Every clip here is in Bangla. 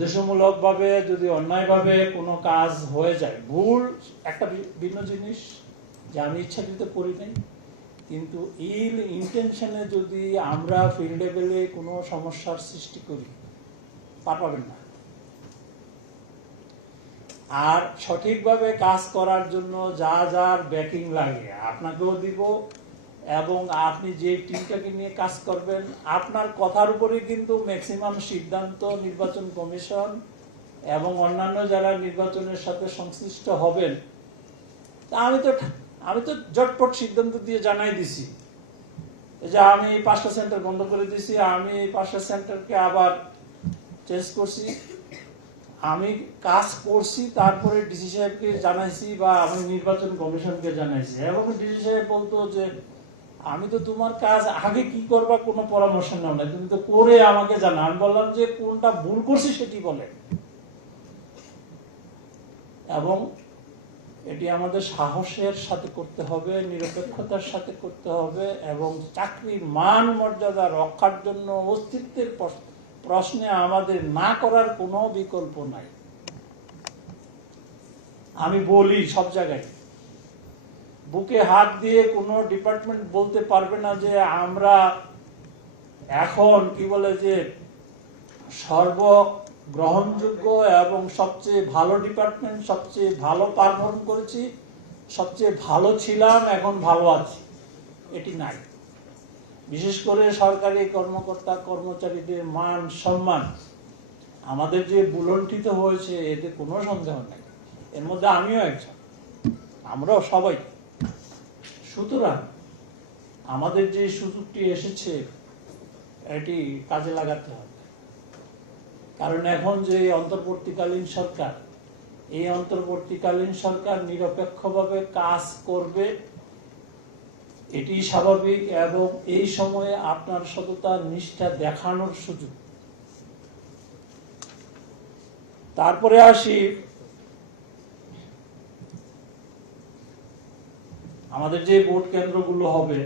উদ্দেশ্যমূলকভাবে, যদি অন্যায়ভাবে কোনো কাজ হয়ে যায়, ভুল, একটা ভিন্ন জিনিস যে আমি ইচ্ছাকৃত করি নাই, কিন্তু ইল ইন্টেনশনে যদি আমরা ফিল্ড লেভেলে কোনো সমস্যার সৃষ্টি করি পার পাবেন না। আর সঠিকভাবে কাজ করার জন্য যা যার ব্যাকিং লাগে, আপনাকেও দিব এবং আপনি যে টিমটাকে নিয়ে কাজ করবেন, আপনার কথার উপরে কিন্তু ম্যাক্সিমাম সিদ্ধান্ত নির্বাচন কমিশন এবং অন্যান্য যারা নির্বাচনের সাথে সংশ্লিষ্ট হবেন, তা আমি তো আমি তো জটপট সিদ্ধান্ত দিয়ে জানাই দিছি। যে আমি পাঁচটা সেন্টার বন্ধ করে দিছি, আমি পাঁচটা সেন্টারকে আবার চেঞ্জ করছি। আমি কাজ করছি, তারপরে ডিসি সাহেবকে জানাইছি বা আমি নির্বাচন কমিশনকে জানাইছি। এবং ডিসি সাহেব বলতো যে আমি তো তোমার কাজ আগে কি করবা কোনো পরামর্শ নাও না। তুমি তো করে আমাকে জানা, আমি বললাম যে কোনটা ভুল করছি সেটি বলে। এবং এটি আমাদের সাহসের সাথে করতে হবে, নিরপেক্ষতার সাথে করতে হবে, এবং চাকরির মান মর্যাদা রক্ষার জন্য অস্তিত্বের প্রশ্ন- প্রশ্নে আমাদের না করার কোনো বিকল্প নাই। আমি বলি সব জায়গায়। বুকে হাত দিয়ে কোনো ডিপার্টমেন্ট বলতে পারবে না যে আমরা এখন কি বলে যে সর্ব গ্রহণযোগ্য এবং সবচেয়ে ভালো ডিপার্টমেন্ট সবচেয়ে ভালো পারফর্ম করেছি, সবচেয়ে ভালো ছিলাম, এখন ভালো আছি। এটি নাই। বিশেষ করে সরকারি কর্মকর্তা, কর্মচারীদের মান সম্মান। আমাদের যে বুলন্টিত হয়েছে, এতে কোনো সন্দেহ নেই। এর মধ্যে আমিও একজন। আমরাও সবাই। সুতরাং আমাদের যে সুযোগটি এসেছে, এটি কাজে লাগাতে হবে। কারণ এখন যে অন্তর্বর্তীকালীন সরকার, এই অন্তর্বর্তীকালীন সরকার নিরপেক্ষভাবে কাজ করবে, এটি স্বাভাবিক এবং এই সময়ে আপনার সততা, নিষ্ঠা দেখানোর সুযোগ। তারপরে আসি আমাদের যে ভোট কেন্দ্রগুলো হবে,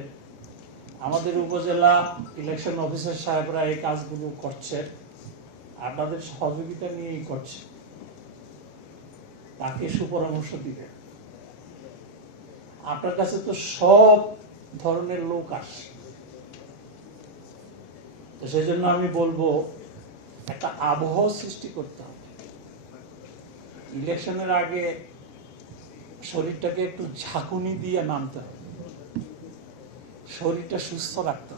আমাদের উপজেলা ইলেকশন অফিসার সাহেবরা এই কাজগুলো করছে আপনাদের সহযোগিতা নিয়েই করছে। তাকে সুপরামর্শ দিবেন আপনার কাছে তো সব ধরনের লোক আসে। তো সেই জন্য আমি বলব, একটা আবহাওয়া সৃষ্টি করতে হবে। ইলেকশনের আগে শরীরটাকে একটু ঝাঁকুনি দিয়ে নামতে হবে। শরীরটা সুস্থ রাখতে